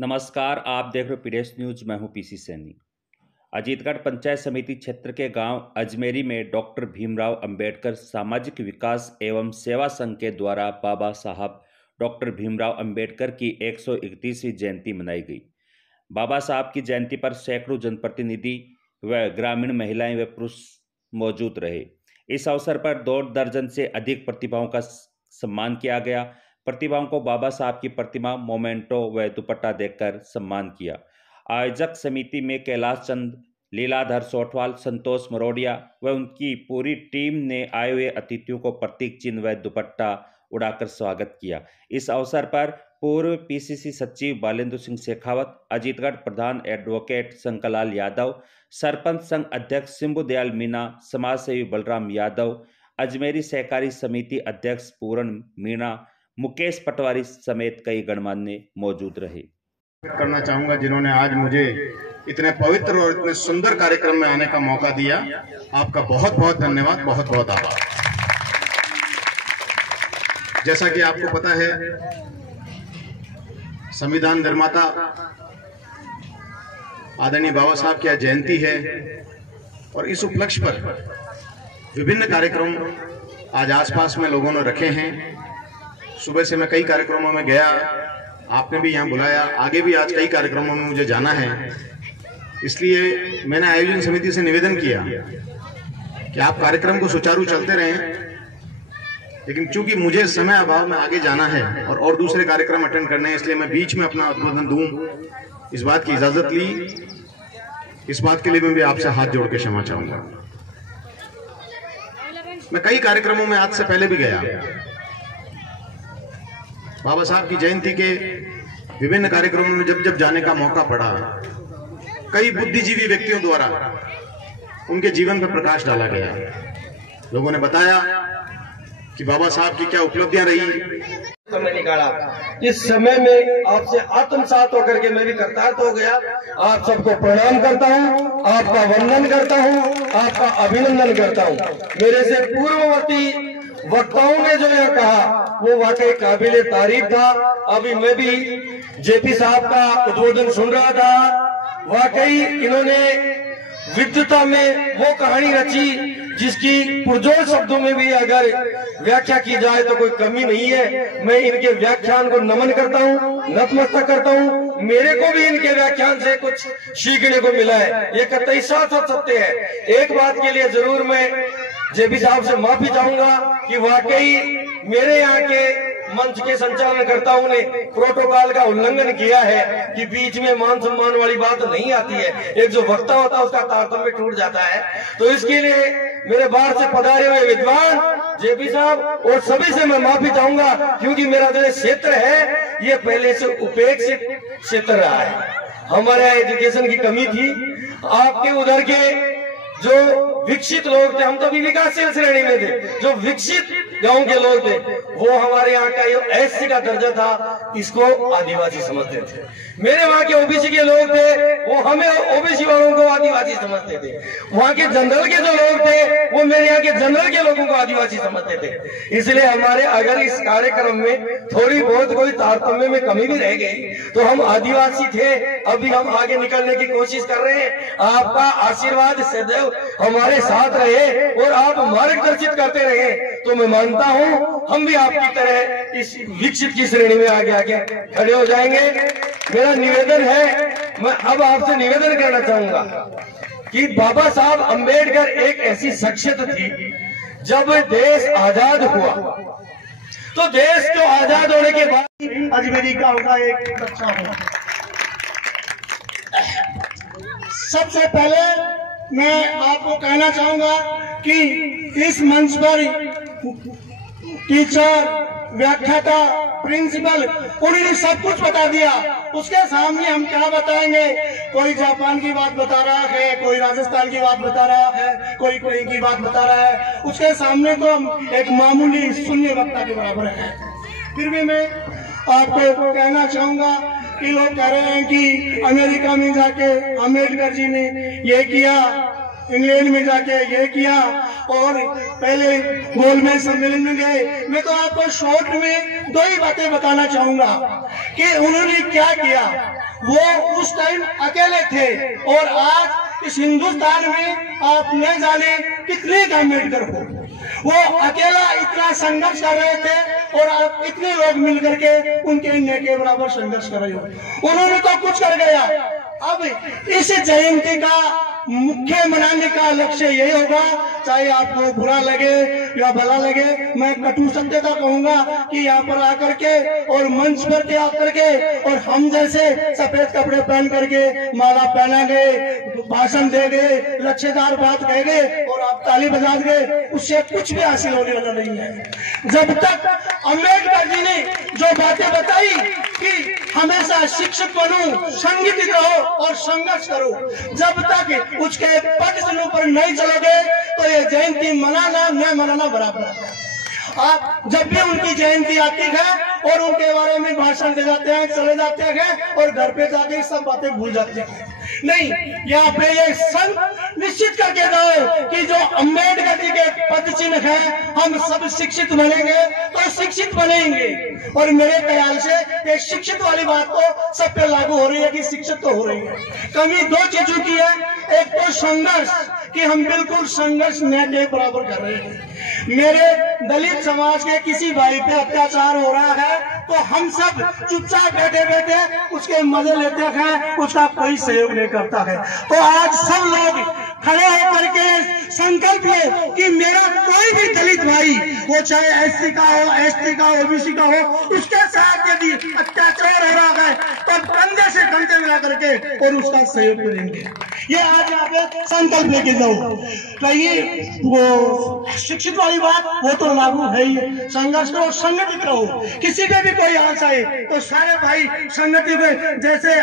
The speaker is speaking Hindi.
नमस्कार, आप देख रहे हो पीडीएस न्यूज। मैं हूं पीसी सैनी। अजीतगढ़ पंचायत समिति क्षेत्र के गांव अजमेरी में डॉक्टर भीमराव अंबेडकर सामाजिक विकास एवं सेवा संघ के द्वारा बाबा साहब डॉक्टर भीमराव अंबेडकर की 131वीं जयंती मनाई गई। बाबा साहब की जयंती पर सैकड़ों जनप्रतिनिधि व ग्रामीण महिलाएं व पुरुष मौजूद रहे। इस अवसर पर 2 दर्जन से अधिक प्रतिभाओं का सम्मान किया गया। प्रतिभाओं को बाबा साहब की प्रतिमा, मोमेंटो व दुपट्टा देकर सम्मान किया। आयोजक समिति में कैलाश चंद, लीलाधर सोटवाल, संतोष मरोड़िया व उनकी पूरी टीम ने आए हुए अतिथियों को प्रतीक चिन्ह व दुपट्टा उड़ाकर स्वागत किया। इस अवसर पर पूर्व पीसीसी सचिव बालेंद्र सिंह शेखावत, अजीतगढ़ प्रधान एडवोकेट शंकरलाल यादव, सरपंच संघ अध्यक्ष सिंबू दयाल मीणा, समाजसेवी बलराम यादव, अजमेरी सहकारी समिति अध्यक्ष पूरण मीणा, मुकेश पटवारी समेत कई गणमान्य मौजूद रहे। करना चाहूंगा जिन्होंने आज मुझे इतने पवित्र और इतने सुंदर कार्यक्रम में आने का मौका दिया। आपका बहुत बहुत धन्यवाद, बहुत बहुत आभार। जैसा कि आपको पता है, संविधान निर्माता आदरणीय बाबा साहब की आज जयंती है और इस उपलक्ष्य पर विभिन्न कार्यक्रम आज आसपास में लोगों ने रखे हैं। सुबह से मैं कई कार्यक्रमों में गया, आपने भी यहाँ बुलाया, आगे भी आज कई कार्यक्रमों में मुझे जाना है। इसलिए मैंने आयोजन समिति से निवेदन किया कि आप कार्यक्रम को सुचारू चलते रहें, लेकिन चूंकि मुझे समय अभाव में आगे जाना है और दूसरे कार्यक्रम अटेंड करने हैं, इसलिए मैं बीच में अपना उद्बोधन दूं, इस बात की इजाजत ली। इस बात के लिए मैं भी आपसे हाथ जोड़ के क्षमा चाहूंगा। मैं कई कार्यक्रमों में आज से पहले भी गया। बाबा साहब की जयंती के विभिन्न कार्यक्रमों में जब जाने का मौका पड़ा, कई बुद्धिजीवी व्यक्तियों द्वारा उनके जीवन पर प्रकाश डाला गया। लोगों ने बताया कि बाबा साहब की क्या उपलब्धियां रही। समय निकाला, इस समय में आपसे आत्मसात होकर के मैं भी कृतार्थ हो गया। आप सबको प्रणाम करता हूं, आपका वंदन करता हूं, आपका अभिनंदन करता हूं। मेरे से पूर्ववर्ती वक्ताओं ने जो यह कहा वो वाकई काबिले तारीफ था। अभी मैं भी जेपी साहब का उद्बोधन सुन रहा था। वाकई इन्होंने विद्वता में वो कहानी रची जिसकी पुरजोर शब्दों में भी अगर व्याख्या की जाए तो कोई कमी नहीं है। मैं इनके व्याख्यान को नमन करता हूँ, नतमस्तक करता हूँ। मेरे को भी इनके व्याख्यान से कुछ सीखने को मिला है, ये कतई साथ सत्य है। एक बात के लिए जरूर मैं जेपी साहब से माफी चाहूंगा कि वाकई मेरे यहाँ के मंच के संचालनकर्ताओं ने प्रोटोकॉल का उल्लंघन किया है कि बीच में मान सम्मान वाली बात नहीं आती है। एक जो वक्ता होता है उसका तारतम्य टूट जाता है। तो इसके लिए मेरे बाहर से पधारे हुए विद्वान जेपी साहब और सभी से मैं माफी चाहूंगा, क्योंकि मेरा जो क्षेत्र है ये पहले से उपेक्षित क्षेत्र रहा है। हमारे यहाँ एजुकेशन की कमी थी। आपके उधर के जो विकसित लोग थे, हम तो अभी विकासशील श्रेणी में थे, जो विकसित गांव के लोग थे वो हमारे यहाँ का जो एससी का दर्जा था इसको आदिवासी समझते थे। मेरे वहाँ के ओबीसी के लोग थे वो हमें ओबीसी वालों को आदिवासी समझते थे। वहाँ के जनरल के जो लोग थे वो मेरे यहाँ के जनरल के लोगों को आदिवासी समझते थे। इसलिए हमारे अगर इस कार्यक्रम में थोड़ी बहुत कोई तारतम्य में कमी भी रह गई तो हम आदिवासी थे, अभी हम आगे निकलने की कोशिश कर रहे हैं। आपका आशीर्वाद सदैव हमारे साथ रहे और आप मार्गदर्शित करते रहे तो मैं मानता हूं हम भी आपकी तरह इस विकसित की श्रेणी में आगे आगे खड़े हो जाएंगे। मेरा निवेदन है, मैं अब आपसे निवेदन करना चाहूंगा कि बाबा साहब अंबेडकर एक ऐसी शख्सियत थी, जब देश आजाद हुआ तो देश को आजाद होने के बाद अजमेरी गांव का एक बच्चा हूं। सबसे पहले मैं आपको कहना चाहूंगा कि इस मंच पर टीचर, व्याख्याता, प्रिंसिपल उन्होंने सब कुछ बता दिया। उसके सामने हम क्या बताएंगे? कोई जापान की बात बता रहा है, कोई राजस्थान की बात बता रहा है, कोई कहीं की बात बता रहा है। उसके सामने तो हम एक मामूली शून्य वक्ता के बराबर है। फिर भी मैं आपको कहना चाहूंगा कि लोग कह रहे हैं कि अमेरिका में जाके अम्बेडकर जी ने ये किया, इंग्लैंड में जाके ये किया और पहले गोलमेज सम्मेलन में गए। मैं तो आपको शॉर्ट में 2 ही बातें बताना चाहूंगा कि उन्होंने क्या किया। वो उस टाइम अकेले थे और आज इस हिंदुस्तान में आप न जाने कितने अम्बेडकर हो, वो अकेला इतना संघर्ष कर रहे थे और आप इतने लोग मिलकर के उनके अन्याय के बराबर संघर्ष कर रहे हो। उन्होंने तो कुछ कर गया। अब इस जयंती का मुख्य मनाने का लक्ष्य यही होगा, चाहे आपको बुरा लगे या भला लगे। मैं कटु सत्य का कहूंगा कि यहाँ पर आकर के और मंच पर के आकर के और हम जैसे सफेद कपड़े पहन करके माला पहना गए, भाषण दे गए, लक्ष्यदार बात कह गए और आप ताली बजा गए, उससे कुछ भी हासिल होने वाला नहीं है। जब तक अम्बेडकर जी ने जो बातें बताई कि हमेशा शिक्षित बनो, संगठित रहो और संघर्ष करो, जब तक उसके पद पर नहीं चलोगे तो ये जयंती मनाना न मनाना बराबर है। आप जब भी उनकी जयंती आती है और उनके बारे में भाषण दे जाते हैं, चले जाते हैं और घर पे जाके सब बातें भूल जाते हैं। नहीं, यहाँ पे ये संघ निश्चित करके जाओ कि जो अम्बेडकर जी के पद चिन्ह है, हम सब शिक्षित बनेंगे तो शिक्षित बनेंगे। और मेरे ख्याल से ये शिक्षित वाली बात तो सब पे लागू हो रही है कि शिक्षित तो हो रही है। कमी दो चीजों की है, एक तो संघर्ष कि हम बिल्कुल संघर्ष न के बराबर कर रहे हैं। मेरे दलित समाज के किसी भाई पे अत्याचार हो रहा है तो हम सब चुपचाप बैठे बैठे उसके मजे लेते हैं, उसका कोई सहयोग नहीं करता है। तो आज सब लोग खड़े होकर के संकल्प लो कि मेरा कोई भी दलित भाई, वो चाहे एससी का हो, एसटी का हो, ओबीसी का हो, उसके साथ यदि अत्याचार हो रहा है तो कंधे से कंधे मिला करके और उसका सहयोग करेंगे। ये आज यहाँ पे संकल्प लेके जाओ। तो ये वो शिक्षित वाली बात वो तो लागू है ही। संघर्ष करो, संगठित रहो। किसी पे भी कोई आस आए तो सारे भाई संगठित जैसे